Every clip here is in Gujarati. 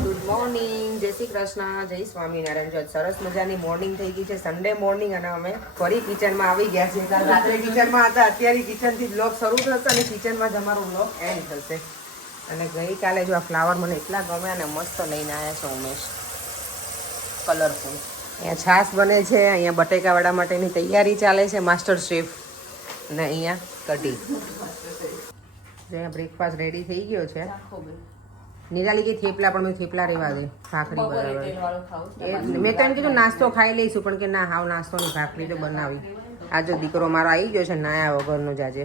ગુડ મોર્નિંગ, જય શ્રી કૃષ્ણ, જય સ્વામિનારાયણ. જો સરસ મજાની મોર્નિંગ થઈ ગઈ છે, સન્ડે મોર્નિંગ, અને અમે ફરી કિચનમાં આવી ગયા છીએ. કાલ રાત્રે કિચનમાં હતા, અત્યારે કિચનથી બ્લોગ શરૂ થશે અને કિચનમાં જ અમારો બ્લોગ એન્ડ થશે. અને ગઈકાલે જો આ ફ્લાવર મને એટલા ગમ્યા ને મસ્ત લઈને આવ્યા છે ઉમેશ, કલરફુલ. અહીંયા છાશ બને છે, અહીંયા બટેકાવાળા માટેની તૈયારી ચાલે છે, માસ્ટર શેફ. અને અહીંયા કઢી. અહીંયા બ્રેકફાસ્ટ રેડી થઈ ગયો છે. નિરાલી કે થેપલા, પણ મેં થેપલા રેવા દે, ભાખરી બરાબર. મેં તો એમ કીધું નાસ્તો ખાઈ લઈશું, પણ કે ના હાવ નાસ્તો ની ભાખરી તો બનાવી. આ જો દીકરો મારો આવી ગયો છે નાયા વગરનો જ આજે.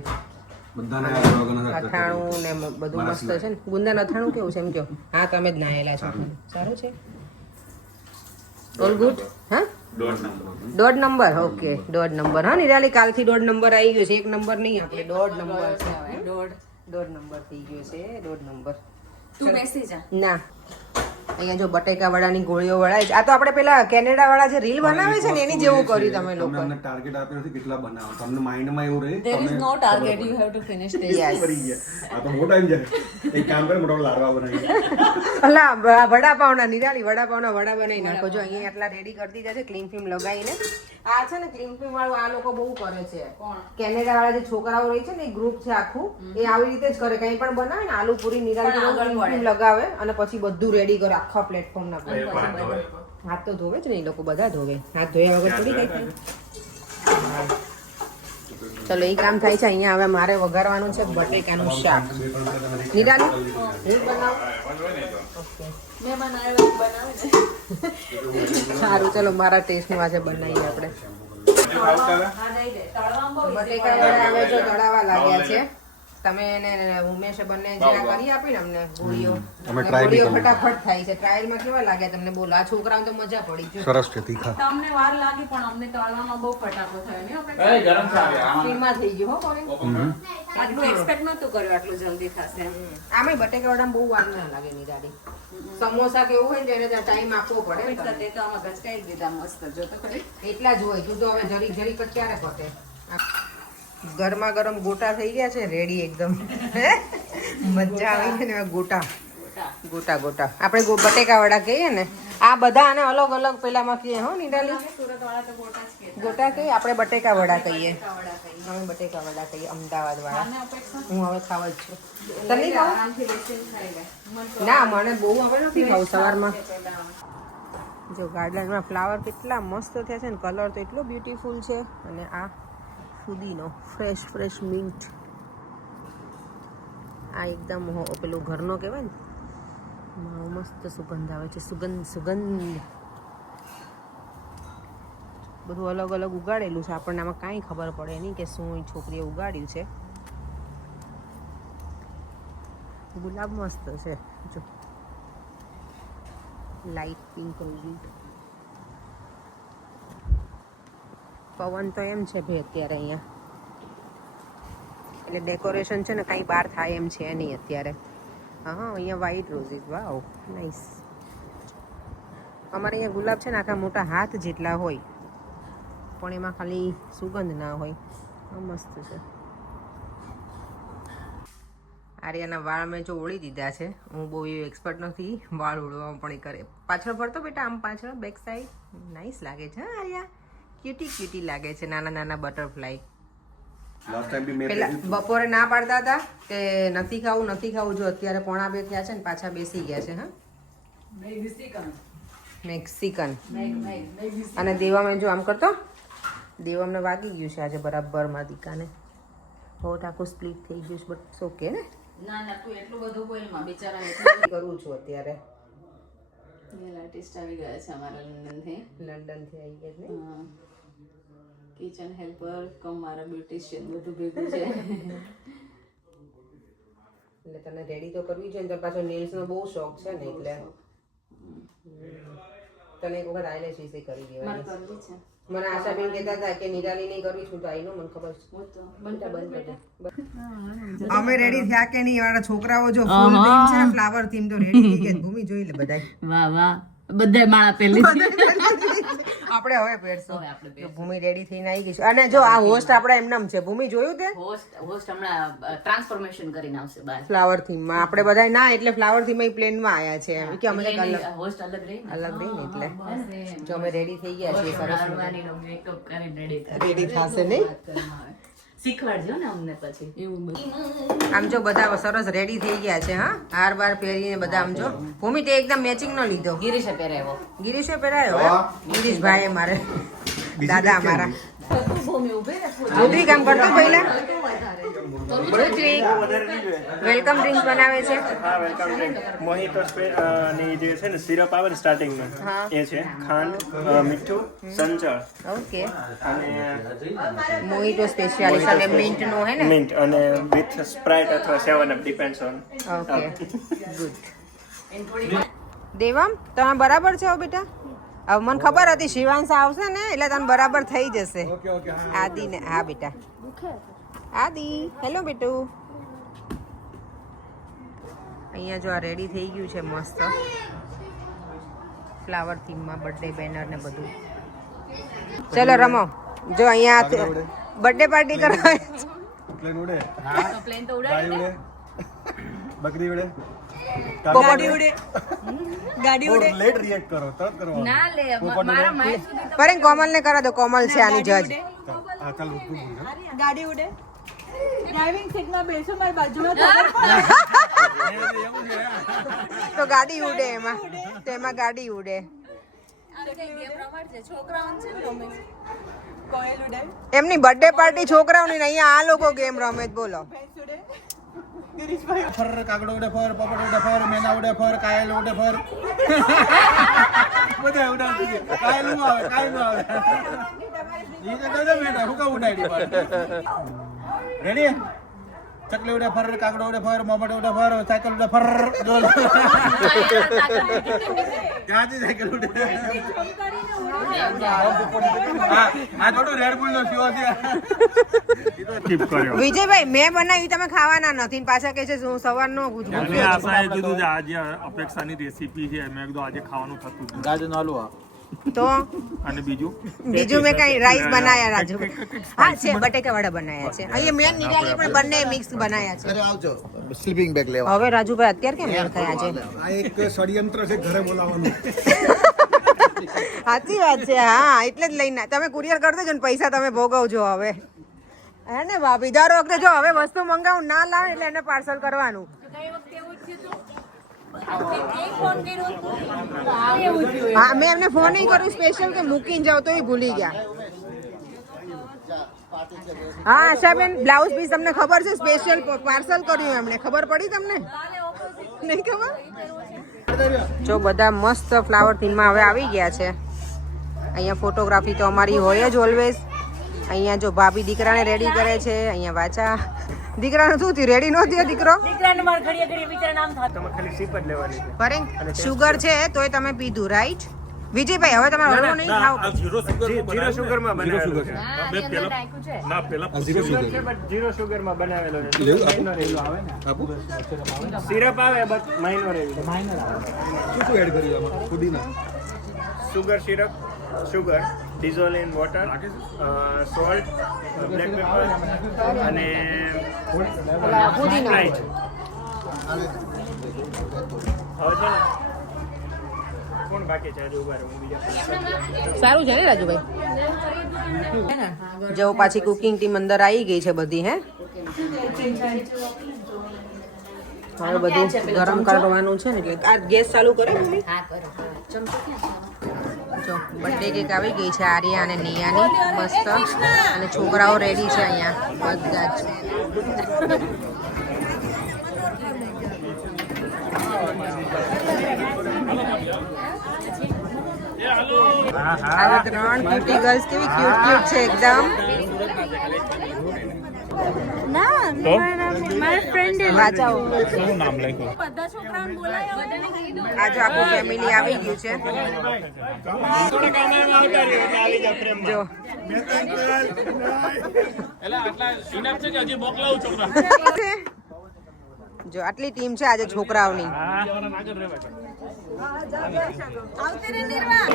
અથાણું ને બધું મસ્ત છે ને. ગુંદા અથાણું કેવું છે એમ કહો? હા, તમે જ નાયેલા છો. સારું છે, ઓલ ગુડ. હા, 1.5 નંબર. Okay, 1.5 number. હા નિરાલી, કાલથી 1.5 નંબર આવી ગયો છે, 1 નંબર નહીં, આપણે 1.5 નંબર છે. 1.5 નંબર થઈ ગયો છે, 1.5 નંબર. તું બેસી જા. ના, અહીંયા જો બટેકા વડાની ગોળીઓ વળાય છે. આ તો આપણે પેલા કેનેડા વાળા જે રીલ બનાવે છે ને એની જેવું કર્યું તમે લોકો. તમને ટાર્ગેટ આપ્યો નથી કેટલા બનાવો, તમને માઇન્ડમાં એવું રહે. There is no target, you have to finish this. Yes. આ તો મોટો ટાઈમ જાય. એક કામ કરે, મોટો લાડવા બનાવી. અલા વડાપાવના, નિરાળી વડાપાવના વડા બનાવી નાખો. જો અહીંયા એટલા રેડી કરતી જાય છે ક્લીન ફિલ્મ લગાવીને. આ છે ને ક્લીન ફિલ્મ વાળું આ લોકો બહુ કરે છે. કેનેડા વાળા જે છોકરાઓ રહે છે ને, એ ગ્રુપ છે આખું, એ આવી રીતે જ કરે. કંઈ પણ બનાવે ને, આલુ પૂરી નિરાળી ફિલ્મ લગાવે અને પછી બધું રેડી કરે આખા પ્લેટફોર્મ ના. હાથ તો ધોવે જ ને, એ લોકો બધા ધોવે. હાથ ધોયા વગર થોડી કઈ થાય. ચલો, એ કામ થાય છે. અહીંયા હવે મારે વઘારવાનું છે બટેકાનું શાક. નિરાલી મેં બનાવ્યું બનાવે ને. સારું, ચલો મારા ટેસ્ટનું આજે બનાવીએ આપણે. બટેકા વડા હવે જો તળાવા લાગ્યા છે. તમે એને ઉમેશે બંને જે આ કરી આપી ને અમને ગોળીઓ, ગોળીઓ ફટાફટ થાય છે. ટ્રાયલમાં કેવા લાગ્યા તમને? બોલો. આ છોકરાઓને તો મજા પડી છે. સરસ છે, તીખા. તમને વાર લાગી પણ અમને તળવામાં બહુ ફટાકો થયો ને. સ્પીડમાં થઈ ગયું હો કોઈ. આટલું એક્સપેક્ટ નતું કર્યું આટલું જલ્દી થશે. આમાં બટેકા વડામાં બહુ વાર ના લાગે નિરાળી. સમોસા કે એવું હોય ને એને ટાઈમ આપવો પડે. તે તો આમાં ઘસકાઈ દીધા મસ્ત. જો તો ખરી એટલા જ હોય. તું તો હવે જરીક જરીક જ ક્યારે પતે. ગરમા ગરમ ગોટા થઈ ગયા છે, રેડી એકદમ. મજા આવી છે ને. ગોટા ગોટા ગોટા આપણે બટેકા વડા કહીએ ને. આ બધા આને અલગ અલગ પેલામાં કહીએ હો નિરાલી. સુરત વાળા તો ગોટા જ કે ગોટા કહીએ, આપણે બટેકા વડા કહીએ. અમે બટેકા વડા કહીએ, અમદાવાદ વાળા. આને અપેક્ષા હું હવે ખાવા જ છું. તને નહીં ખાવું? આરામથી બેસીને ખાઈ લે. ના, મને બહુ હવે નથી ખાવું સવારમાં. જો ગાર્ડનમાં ફ્લાવર કેટલા મસ્ત થયા છે ને, કલર તો એટલો બ્યુટીફુલ છે. અને આ ફુદીનો, ફ્રેશ મિન્ટ. આ એકદમ પેલું ઘરનો કહેવાય ને, મસ્ત સુગંધ આવે છે. સુગંધ બધું અલગ અલગ ઉગાડેલું છે. આપણને આમાં કાંઈ ખબર પડે નહીં કે શું છોકરીએ ઉગાડ્યું છે. ગુલાબ મસ્ત છે જો, લાઇટ પિંક રોઝી. પવન તો એમ છે ભાઈ અત્યારે અહીંયા, એટલે ડેકોરેશન છે ને કાંઈ બહાર થાય એમ છે નહીં અત્યારે. હા, અહીંયા વ્હાઈટ રોઝીસ. વાવ, નાઈસ. અમારે અહીંયા ગુલાબ છે ને આખા મોટા હાથ જેટલા હોય, પણ એમાં ખાલી સુગંધ ના હોય. મસ્ત છે. આર્યાના વાળ મેં જો ઓળી દીધા છે. હું બહુ એક્સપર્ટ નથી વાળ ઓળવામાં, પણ એ કરે. પાછળ ફરતો બેટા, આમ પાછળ બેક સાઈડ. નાઈસ લાગે છે આર્યા. ક્યુટી લાગે છે, નાના નાના બટરફ્લાય. પેલા બપોરે ના પાડતા હતા કે નથી ખાવું. જો અત્યારે 1:45 થયા છે ને પાછા બેસી ગયા છે. હા, મેક્સિકન. અને દેવામે જો આમ કરતો, દેવામને વાગી ગયું છે આજે બરાબર. માં દીકાને હોત આખું સ્પ્લિટ થઈ ગયું છે, બટ ઓકે ને. ના તું એટલું બધું બોલમાં બિચારા કરું છું અત્યારે. આર્ટિસ્ટ આવી ગયા છે અમારા લંડનથી આવી ગયા ને. કિચન હેલ્પર કમ મારા બ્યુટિશિયન બધું ભેગું છે. એટલે તને રેડી તો કરવી છે ને. તો પાછો નેલ્સનો બહુ શોખ છે ને, એટલે તને એક વખત આઈલેશ વિશે કરી દેવાની. મને આશાબેન કહેતા હતા કે નિરાલી નહીં કરવી છું, તો આઈ નો મને ખબર છે. બંધ કરી દે. અમે રેડી થયા કે નહીં? વાળા છોકરાઓ જો ફૂલ થીમ છે, ફ્લાવર થીમ તો રેડી થઈ ગયા. ભૂમિ જોઈ લે બધાય. વાહ બધા માળા પેલી આપણે હવે પહેરશું હવે આપણે તો ભૂમિ રેડી થઈને આવી ગઈ છે અને જો આ હોસ્ટ આપણા એમનામ છે ભૂમિ જોયું તે હોસ્ટ હમણાં ટ્રાન્સફોર્મેશન કરીને આવશે બહાર. ફ્લાવર થીમ માં આપણે બધા ના એટલે ફ્લાવર થીમ માં પ્લેન માં આયા છે એમ કે અમે કંઈક અલગ હોસ્ટ અલગ રહી ને. અલગ રહી ને એટલે જો અમે રેડી થઈ ગયા છીએ સરસ મારવાડીનો makeup કરીને ready થાય. રેડી થશે નહીં શીખવાડજો ને અમને પછી એવું બધું. આમ જો બધા સરસ રેડી થઈ ગયા છે હા હાર બાર પહેરીને બધા આમ જો ભૂમિ તે એકદમ મેચિંગ નો લીધો ગિરીશે પહેરાવ્યો. ગિરીશે પહેરાયો હે? ગિરીશભાઈ મારે દાદા અમારા ભૂમિ ઊભી રહે. ઉતરી કામ કરતો પહેલા વેલકમ ડ્રિંક્સ બનાવે છે હા વેલકમ ડ્રિંક મોહિતો ની જે છે ને સિરપ આવે ને સ્ટાર્ટિંગમાં હા. એ છે ખાંડ મીઠું સંચળ ઓકે અને મોહિતો સ્પેશિયાલિસ્ટ અને મિન્ટ નો હે ને મિન્ટ અને વિથ સ્પ્રાઇટ અથવા 7 up depends on okay good Devam તમે બરાબર છો બેટા હવે મને ખબર હતી શિવાંશ આવશે ને એટલે તને બરાબર થઈ જશે ઓકે ઓકે હા આદિ ને હા બેટા આદિ હેલો બેટુ અહીંયા જો આ રેડી થઈ ગયું છે મસ્ત ફ્લાવર થીમમાં બર્થડે બેનર ને બધું ચલો રમો જો અહીંયા બર્થડે પાર્ટી કરવા પ્લેન ઉડે તો પ્લેન તો ઉડાડી ગાડી દે. ઉડે બકરી ઉડે પોપટ ઉડે ગાડી થોડું લેટ રિએક્ટ કરો તરત કરો ના લે મારા માઇન્ડ સુધી પર કોમલ ને કરા દો કોમલ છે આની જજ હા ચાલ તું બોલ ગાડી ઉડે ડ્રાઇવિંગ સીટમાં બેસો મારી બાજુમાં તો ગાડી ઉડે એમાં તેમાં ગાડી ઉડે કોયલ ઉડે એમની બર્થડે પાર્ટી છોકરાઓની ને અહીંયા આ લોકો ગેમ રમે છે, બોલો ભેંસ ઉડે ગિરીશભાઈ ફર કાગડો ઉડે ફર પોપટ ઉડે ફર મેના ઉડે ફર કાયલ ઉડે ફર બધા ઉડાવતી છે કાયલ નું આવે ઈ તો દાદા બેટા હું કા ઉડાડી રેડી ચકલી ઉડે ફર કાગડો ઉડે ફર મોપટ ઉડે ફર સાયકલ ઉડે ફર ક્યાંથી સાયકલ ઉડે આ થોડું રેડ બુલ નો શો છે કીપ કર્યો વિજયભાઈ મેં બનાવી તમે ખાવાના નથી ને પાછા કે છે હું સવારનો ગુજરું અને આશાએ કીધું છે આજે અપેક્ષાની રેસીપી છે મેં કીધું આજે ખાવાનું થતું જ નથી. તો અને બીજું બીજું મેં કઈ રાઈસ બનાયા રાજુ હા છે બટેકા વડા બનાયા છે અહીંયા મેન નિરાલી પણ બંને મિક્સ બનાયા છે આવજો સ્લીપિંગ બેગ લેવા હવે રાજુભાઈ અત્યારે કેમ મેન ખાયા છે આ એક ષડયંત્ર છે ઘરે બોલાવવાનું સાચી વાત છે હા એટલે જ લઈને તમે કુરિયર કરી દેજો ને પૈસા તમે ભોગવજો હવે હે ને ભાભી દર વખતે જો હવે વસ્તુ મંગાવું ના લાવે એટલે એને પાર્સલ કરવાનું હા મેં એમને ફોન નહીં કર્યું સ્પેશિયલ કે મૂકીને જાવ તો એ ભૂલી ગયા હા આશાબેન બ્લાઉઝ પીસ તમને ખબર છે સ્પેશિયલ પાર્સલ કર્યું એમણે ખબર પડી તમને નહીં ખબર જો બધા મસ્ત ફ્લાવર થીમમાં હવે આવી ગયા છે અહીંયા ફોટોગ્રાફી તો અમારી હોય જ ઓલવેઝ અહીંયા જો ભાભી દીકરાને રેડી કરે છે અહીંયા વાચા દીકરાનું શું થયું રેડી નો થયો દીકરો તમે ખાલી સીપ જ લેવાની છે પરેંગ શુગર છે તોય તમે પીધું રાઈટ વિજયભાઈ હવે તમારે હળવું નહીં ખાવ જીરો સુગર માં બનાવેલો છે ના પેલા ઝીરો સુગર છે બટ જીરો સુગર માં બનાવેલો છે લેવું મહિનો રહેલો આવે ને આપું સિરપ આવે બટ મહિનો રહેલો શું શું એડ કર્યું આમાં પુદીના sugar syrup sugar dissolve in water salt black pepper અને પુદીના Sprite. હવે છે ને કોણ બાકી છે હજુ ઉભા રહો હું બીજા સારું છે ને રાજુભાઈ જો પાછી કુકિંગ ટીમ અંદર આવી ગઈ છે બધી હે હવે બધું ગરમ કરવાનું છે ને એટલે આ ગેસ ચાલુ કરે મમ્મી હા કરો ચમચો ક્યાં જો બર્થડે કેક આવી ગઈ છે આર્યા અને નિયાની મસ્ત અને છોકરાઓ રેડી છે અહીંયા બધા જ આ 3 ક્યુટી ગર્લ્સ કેવી ક્યુટ ક્યુટ છે એકદમ વાંચાઓ શું નામ લખ્યું આજે આખું ફેમિલી આવી ગયું છે જો જો આટલી ટીમ છે આજે છોકરાઓની આવતી રે નિર્વા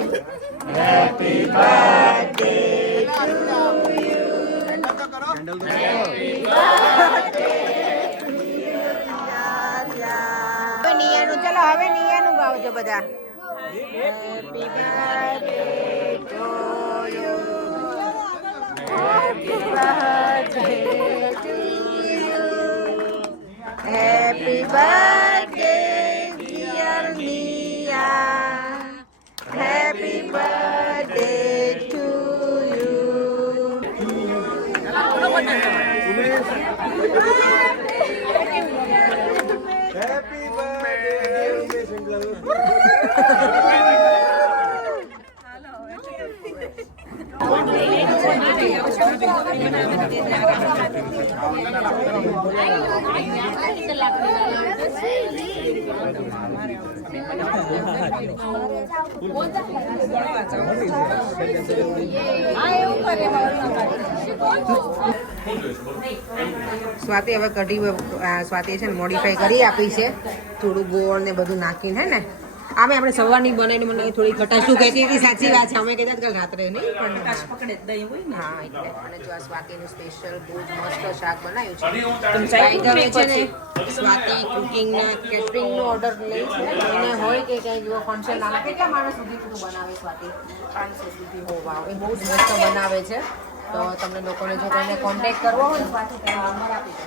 નિયાનું ચલો હવે નિયાનું ગાવજો બધા. Happy birthday to you, happy birthday to you, happy birthday dear Niya, happy birthday to Swati હવે કઢી સ્વાતિ છે ને મોડિફાઈ કરી આપી છે, થોડું ગોળ ને બધું નાખીને હે ને. આમે આપણે સવારની બનાવીને મને થોડી ખટાશ શું કહેતી હતી, સાચી વાત છે. અમે કહેતા કાલ રાત્રે નહીં પણ પકડે દહીં હોય ને. હા એટલે અને જો આ સ્વાતિનું સ્પેશિયલ બહુ જ મસ્ત શાક બનાવ્યું છે. બાય ધ વે છે ને સ્વાતિ કુકિંગના કેટરિંગનો ઓર્ડર લઈ છે. એને હોય કે કંઈ જેવો ફંક્શન નાના કેટલા માણસ સુધી બનાવે સ્વાતિ? 500 સુધી. હો વાવ, એ બહુ જ મસ્ત બનાવે છે. તો તમને લોકોને જો કોઈને કોન્ટેક્ટ કરવો હોય સ્વાતિ તો નંબર આપી દો.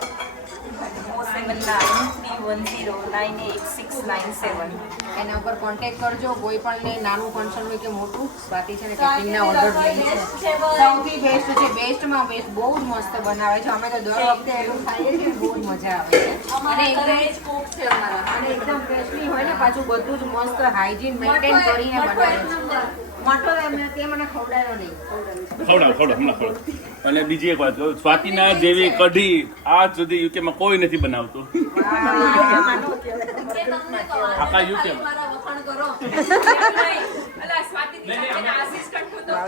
07931098697 એના ઉપર કોન્ટેક્ટ કરજો. કોઈ પણ નાનું ફંક્શન હોય કે મોટું, સ્વાતિ છે ને કેટરિંગના ઓર્ડર લઈ છે. સૌથી બેસ્ટ છે, બેસ્ટમાં બેસ્ટ. બહુ જ મસ્ત બનાવે છે. અમે તો દર વખતે એનું ખાઈએ છીએ, બહુ જ મજા આવે છે. અને એકદમ ફ્રેશલી હોય ને, પાછું બધું જ મસ્ત હાઇજીન મેન્ટેન કરીને બનાવે છે. મોટો એમને તે મને ખવડાવ્યો નહીં. ખવડાવ. અને બીજી એક વાત, સ્વાતિના જેવી કઢી આજ સુધી યુકેમાં કોઈ નથી બનાવતું. આખા યુકેમાં.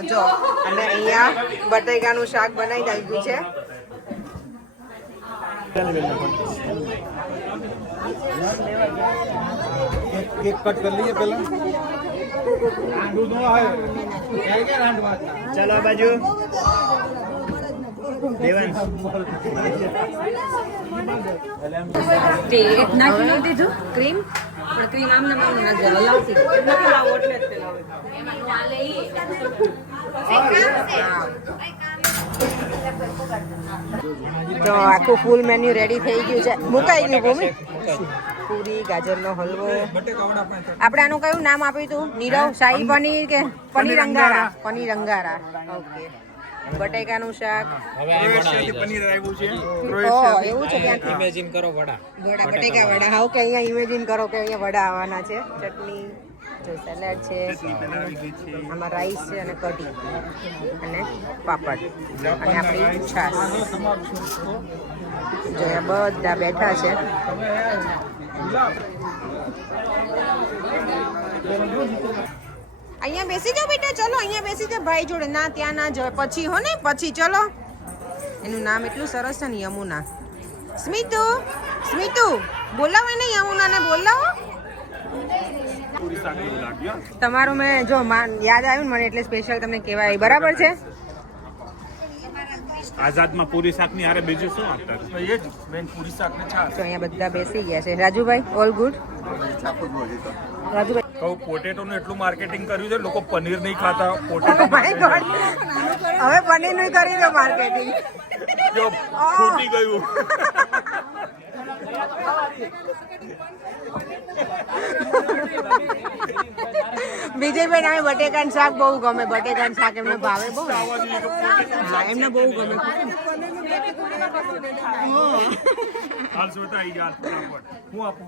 જો અને અહીંયા બટેકાનું શાક બનાવી દીધું છે. કેક કટ કરી લઈએ પહેલા. ચાલો આ બાજુ દેવાન નાખી દીધું ક્રીમ, પણ ક્રીમ આમ ના હલાવતી તો આખું ફૂલ મેન્યુ રેડી થઈ ગયું છે. મુકાઈ ગયું ભૂમિ. પૂરી, ગાજરનો હલવો. આપણે આનું કયું નામ આપ્યું હતું? નીરવ શાહી પનીર કે પનીર અંગારા? પનીર અંગારા. ઓકે. બટેકાનું શાક. પનીર આવ્યું છે. ઓહ, એવું છે. ત્યાંથી ઇમેજિન કરો વડા. બટેકા વડા. હા, ઓકે. અહીંયા ઇમેજિન કરો કે અહીંયા વડા આવવાના છે. ચટણી, સેલેડ છે, આમાં રાઈસ છે અને કઢી અને પાપડ અને આપણી છાશ. જો બધા બેઠા છે. અહીંયા બેસી જાઓ બેટા, ચલો અહીંયા બેસી જાઓ ભાઈ જોડે. ના ત્યાં ના જાવ, પછી હો ને, પછી ચલો. એનું નામ એટલું સરસ છે ને, યમુના. સ્મિતુ, સ્મિતુ બોલાવો એને, યમુનાને બોલાવો. તમારું મેં જો યાદ આવ્યું ને મને, એટલે સ્પેશિયલ તમને કહેવાય. બરાબર છે. આઝાદમાં પૂરી શાકની હારે બીજું શું આપતા? એ જ મેન પૂરી શાક ને છાશ. તો અહીંયા બધા બેસી ગયા છે. Rajubhai, all good? રાજુભાઈ, કહું પોટેટોનું એટલું માર્કેટિંગ કર્યું છે, લોકો પનીર નહીં ખાતા. પોટેટો માય ગોડ, હવે પનીરનું કરી દો માર્કેટિંગ. જો ફૂટી ગયું. વિજયભાઈ નામે બટેકાનું શાક બહુ ગમે. બટેકાનું શાક એમને ભાવે બહુ. હા, એમને બહુ ગમે. હાલ જોતા આવી ગયા ફટાફટ. હું આપું?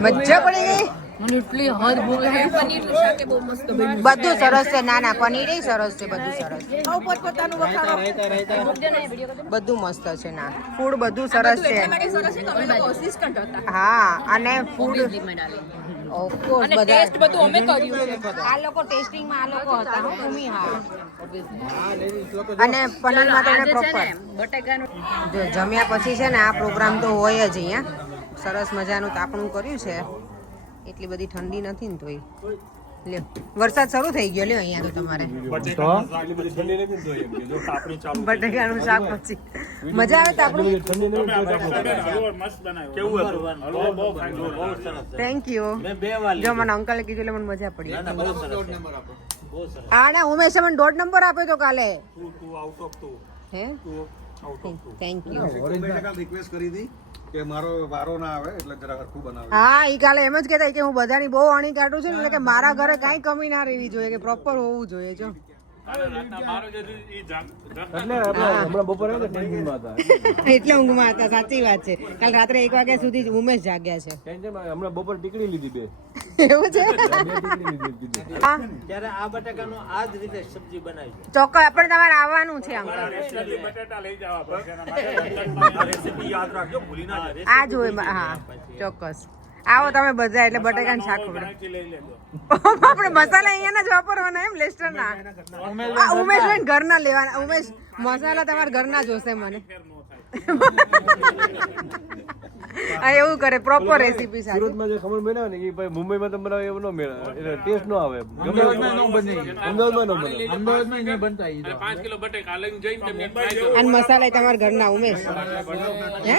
મજા પડી ગઈ. મને એટલી હદ ભૂખ લાગે. પનીરનું શાક એ બહુ મસ્ત બન્યું. બધું સરસ છે. ના ના પનીર સરસ છે, બધું સરસ છે. સૌ પોતપોતાનું વખાણો. બધું મસ્ત છે. ના ફૂડ બધું સરસ છે. એટલા માટે સરસ છે કે અમે લોકો assistant હતા. હા અને ફૂડ લિમિટ આલે. ઓફકોર્સ અને બધા ટેસ્ટ બધું અમે કર્યું છે. આ લોકો ટેસ્ટિંગમાં આ લોકો હતા હો ભૂમિ. હા અને પનીરમાં તો એને પ્રોપર બટેકાનું જો જમ્યા પછી છે ને આ પ્રોગ્રામ તો હોય જ અહીંયા. સરસ મજાનું તાપણું કર્યું છે. એટલી બધી ઠંડી નથી ને તોય લ્યો વરસાદ શરૂ થઈ ગયો લ્યો અહીંયા તો તમારે બટેકાનું શાક પછી મજા આવે તાપણું. Thank you. જો મને અંકલે કીધું એટલે મને મજા પડી. હા ના ઉમેશે મને 1.5 નંબર આપ્યો તો કાલે. હે થેન્ક યુ. રિક્વેસ્ટ કરી હતી કે મારો વારો ના આવે એટલે જરા હરખું બનાવે. હા ઈ કાલે એમ જ કહેતા કે હું બધાની બહુ અણી કાઢું છું ને એટલે કે મારા ઘરે કાંઈ કમી ના રહેવી જોઈએ, કે પ્રોપર હોવું જોઈએ. જો એટલે ઊંઘમાં હતા. સાચી વાત છે. કાલ રાત્રે 1 વાગ્યા સુધી ઉમેશ જાગ્યા છે. હમણાં બપોર ટીકડી લીધી બે. એવું છે. હા ત્યારે આ બટાકાનું આ જ રીતે સબ્જી બનાવી ચોક્કસ આપણે તમારે આવવાનું છે અંકલ. બટાટા લઈ જવા રેસીપી યાદ રાખજો, ભૂલી ના જાય. આ જ હોય. હા ચોક્કસ આવો તમે બધા એટલે બટાકાનું શાક આપણે મસાલા અહીંયાના જ વાપરવાના એમ લેસ્ટરના. ઉમેશ ભાઈ ઘરના લેવાના. ઉમેશ મસાલા તમારા ઘરના જોશે મને. હા એવું કરે પ્રોપર રેસીપી સાથે. સુરતમાં જે ખમણ બનાવે ને એ ભાઈ મુંબઈમાં તો બનાવે એવું ન મળે, એટલે ટેસ્ટ ન આવે. અમદાવાદમાં ન બને. 5 કિલો બટેકા લઈને જઈને તમે try કરો. અને મસાલા તમારા ઘરના ઉમેશ. હે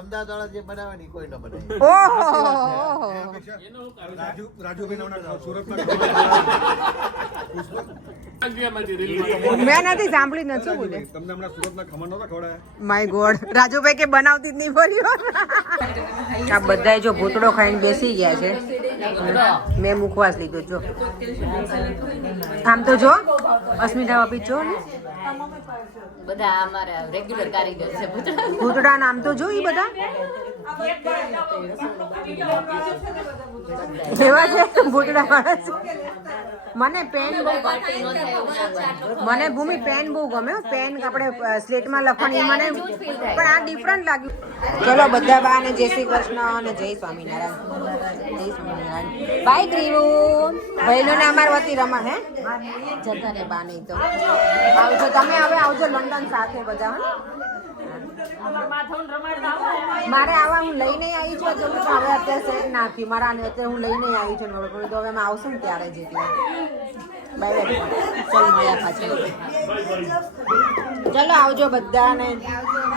અમદાવાદ વાળા જે બનાવે ને કોઈ ન બનાવે. ઓહો રાજુભાઈ સુરતમાં મેં નથી સાંભળી નથી બોલે. તમને હમણાં સુરતના ખમણ નહોતા ખવડાયા? માય ગોડ રાજુભાઈ કે બનાવતી જ નહીં બોલ્યો. આ બધાય જો ભૂતડો ખાઈને બેસી ગયા છે. મેં મુખવાસ લીધો. જો આમ તો જો અસ્મિતા બાપી જો ને બધા અમારા રેગ્યુલર કારીગર છે. ભૂતડા નામ તો જો ઈ બધા એવા છે ભૂતડા માણસ. મને પેન બહુ મને ભૂમિ પેન બહુ ગમે. પેન આપણે સ્લેટમાં લખવાની મને પણ આ ડિફરન્ટ લાગ્યું. ચલો બધા બા ને જય શ્રી કૃષ્ણ અને જય સ્વામિનારાયણ. જય સ્વામિનારાયણ. બાય ગ્રીવુ ભાઈનો અમાર વતી રમા. હે જતા રે બા નહીં તો આવજો તમે. હવે આવજો લંડન સાથે બધા. મારે આવા હું લઈને આવી છું હજુ પણ હવે અત્યારે સેટ ના થયું મારા. અત્યારે હું લઈને આવી છું નવરપુરી તો હવે અમે આવશું ને ત્યારે જ. એટલે બાય બાય. ચાલ મળ્યા પાછળ. ચલો આવજો બધાને.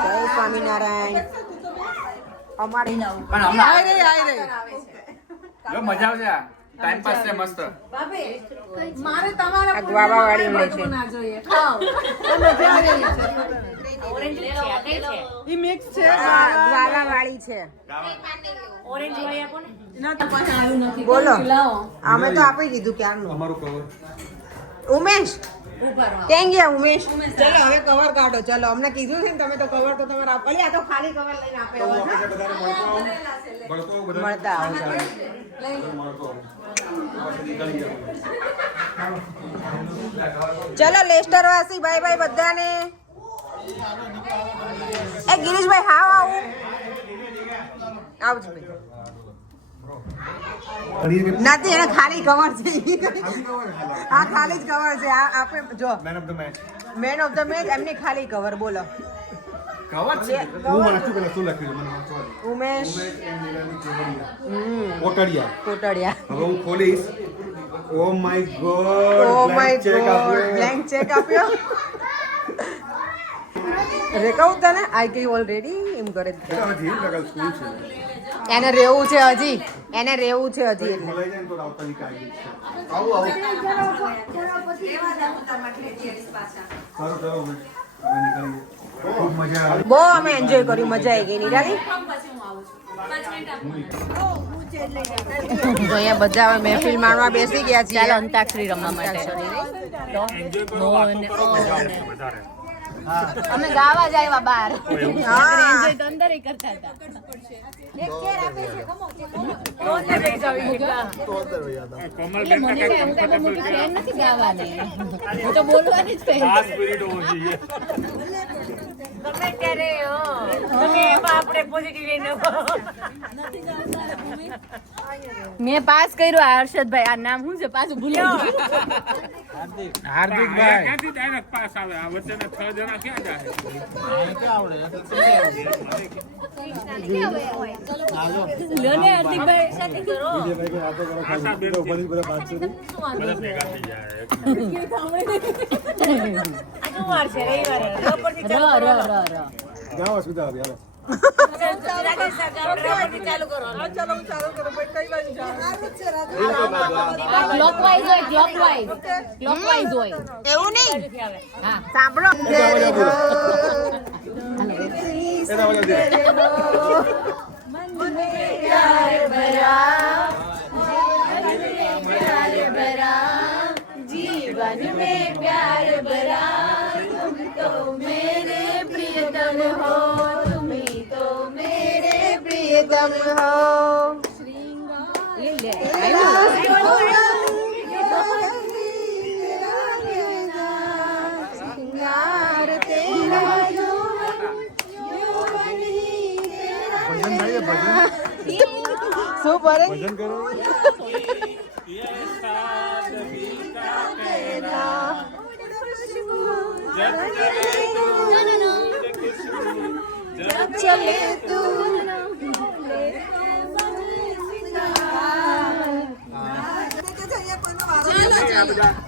જય સ્વામિનારાયણ. અમારે મજા આવશે. ટાઈમ પાસ છે મસ્ત. મારે તમારા આ ગ્વાવા વાળી મળે છે. ના જોઈએ. ખાઓ. મજા આવી છે. ઈ મિક્સ છે. ગ્વાવા વાળી છે. ના તો પાસે આવ્યું નથી. બોલો અમે તો આપી દીધું ક્યારનું. અમારું કવર ઉમેશ ક્યાં ગયા ઉમેશ? ચલો હવે કવર કાઢો. ચલો અમને કીધું છે ને તમે તો કવર તો તમારે આપે. આ તો ખાલી કવર લઈને આપે. મળતા આવો. ચલો લેસ્ટર વાસી બાય બાય બધાને. એ ગિરીશભાઈ હાવ આવું આવજો ભાઈ. નથી એને ખાલી કવર છે. આ ખાલી જ કવર છે. આ આપે જો man of the match. Man of the match એમની ખાલી કવર. બોલો કવર છે. હું વાંચું પેલા શું લખ્યું છે મને વાંચવા દે. ઉમેશ કોટડિયા. કોટડિયા. હવે હું ખોલીશ. Oh my God. Oh my God blank cheque આપ્યો. રેખાઉ તને આઈ ગઈ ઓલરેડી એમ કરે. હજી લગલ સ્કૂલ છે. એને રેવું છે હજી. એને રેવું છે હજી. એટલે લઈ જાય ને તો આવતા વીક આવી છે. આવું આવું. સારું ચાલો અમે નીકળીએ. ખૂબ મજા આવી. બહુ અમે એન્જોય કર્યું. મજા આવી ગઈ નિરાલી. તો અહીંયા બધા હવે મહેફિલ માણવા બેસી ગયા છીએ. ચાલો અંતાક્ષરી રમવા માટે. એન્જોય કરો, વાતો કરો, મજા આવશે વધારે. અમે ગાવા જ આવ્યા બહાર હા એન્જોય તો અંદર કરતા હતા કોમલબેન મને કઈ હું કઈ મોટી ફેન નથી ગાવાની હું તો બોલવાની જ ફેન આ સ્પિરિટ હોવો જોઈએ. મેં પાસ કર્યું આ હર્ષદભાઈ આ નામ શું છે પાછું ભૂલી ગયું હાર્દિકભાઈ ક્યાંથી ડાયરેક્ટ પાસ આવે? આ વચ્ચેના 6 જણા ક્યાં જાય? લોને હાર્દિકભાઈ સાથે કરો ફરી બધા વાત કરી. બધા ભેગા થઈ જાય. જાઓ સુધા હવે, હાલો. ક્લોકવાઇઝ હોય એવું નહીં હા સાંભળો એના વગર દે. जीवन में प्यार भरा तुम तो मेरे प्रियतम हो तुम्ही तो मेरे પ્રિયતમ હો ભજન થાય ભજન શું પડે ભજન કરો. ચલે તું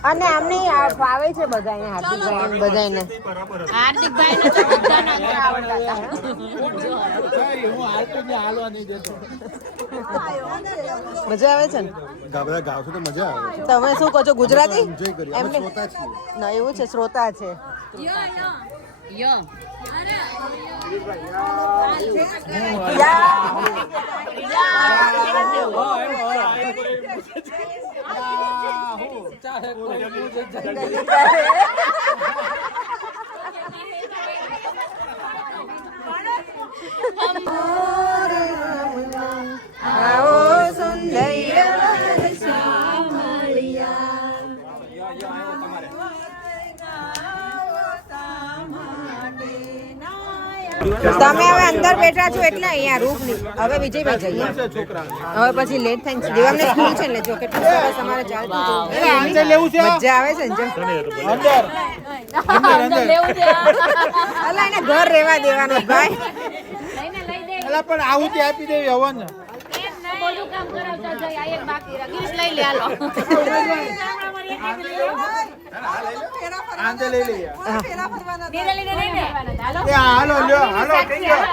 અને આમને ફાવે છે બધાને હાર્દિકભાઈ બધાને હાર્દિકભાઈ ને તો બધાના આવડતા મજા આવે છે ને બધા ગાવશો તો મજા આવે. તમે શું કહો છો ગુજરાતી એન્જોય કરીએ. અમે એમને શ્રોતા છીએ. ના એવું છે શ્રોતા છે યો આવો સુંદર તમે હવે અંદર બેઠા છો એટલે અહીંયા રૂપ હવે વિજયભાઈ જઈએ હવે પછી લેટ થાય ને દેવામને સ્કૂલ છે ને જો કેટલું સરસ અમારે ચાલતું હતું. મજા આવે છે ને જો અંદર લેવું છે અલા એને ઘર રહેવા દેવાનું ભાઈ પણ આહુતિ આપી દેવી હવન બધું કામ કરાવતા જાય આ એક બાકી ગીસ લઈ લે હાલો આંધે લઈ લઈએ હાલો હાલો લ્યો હાલો થઈ ગયો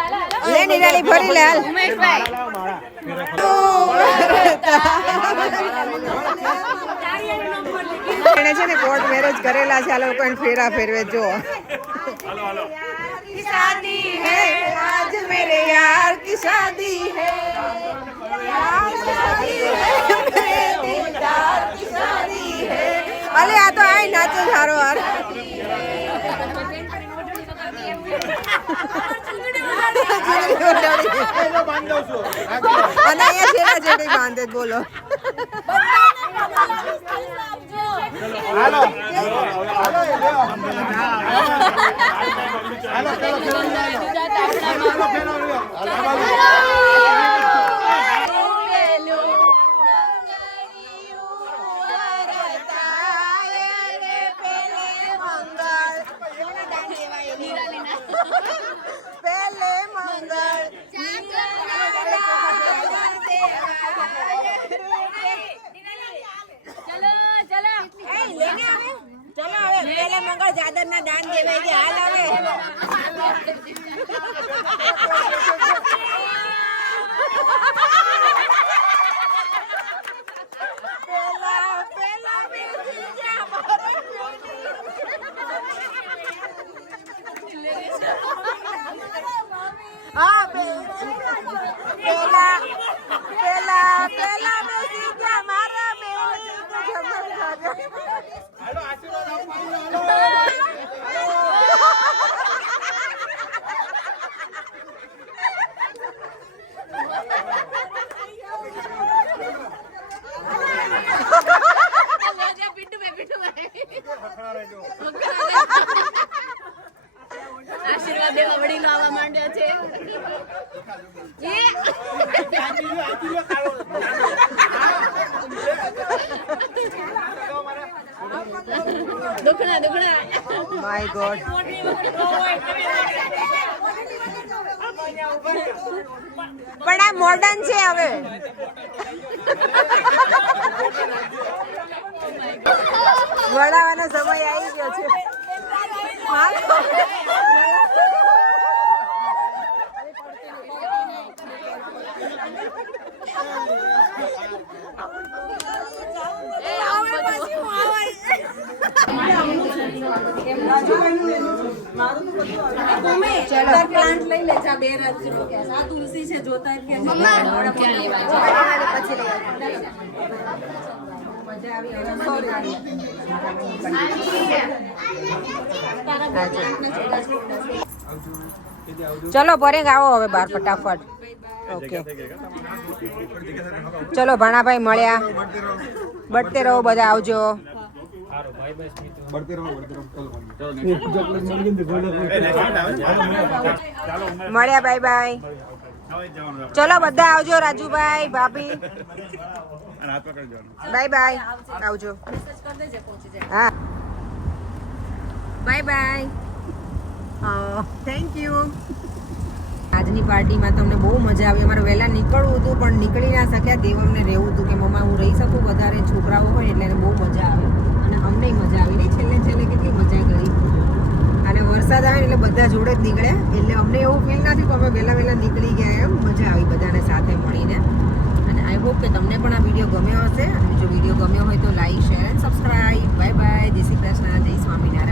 લે નિરાલી ભરી લે હાલ ઉમેશભાઈ એને છે ને કોર્ટ મેરેજ કરેલા છે આ લોકો એને ફેરા ફેરવે જો शादी है आज मेरे यार की शादी है यार शादी है मेरे दिलदार की शादी है अरे आ तो आए नाचे झारो यार અને અહીંયા છેડા છેડી બાંધે બોલો હાલો પેલે મંગળ ચલો હવે પેલે મંગળ જાદર ના દાન દેવાય છે હાલ આવે હા પેલા બેસી ગયા મારા બેવડી તો જમણ ખાજો હાલો આશીર્વાદ આપો દુખણા દુખણા માય ગોડ પણ આ મોડર્ન છે હવે વડાવાનો સમય આવી ગયો છે પ્લાન્ટ લઈ લે જા બે રાત આ તુલસી છે જોતા એમ કે ચલો પરેંગ આવો હવે બાર ફટાફટ ઓકે ચલો ભાણાભાઈ મળ્યા બળતે રહો બધા આવજો बढ़ते रहो चलो મળ્યા બાય બાય ચલો બધા આવજો રાજુભાઈ ભાભી બાય બાય આવજો હા બાય બાય થેન્ક યુ આજની પાર્ટીમાં તમને બહુ મજા આવી અમારે વહેલા નીકળવું હતું પણ નીકળી ના શક્યા દેવમને રહેવું હતું કે મમ્મા હું રહી શકું વધારે છોકરાઓ હોય એટલે એને બહુ મજા આવે અને અમને મજા આવી નહીં છેલ્લે છેલ્લે કેટલી મજા કરી અને વરસાદ આવે એટલે બધા જોડે જ નીકળ્યા એટલે અમને એવું ફીલ નથી કે અમે વહેલા નીકળી ગયા એમ મજા આવી બધાને સાથે મળીને અને આઈ હોપ કે તમને પણ આ વિડીયો ગમ્યો હશે અને જો વિડીયો ગમ્યો હોય તો like share and subscribe bye bye જય શ્રી કૃષ્ણ જય સ્વામિનારાયણ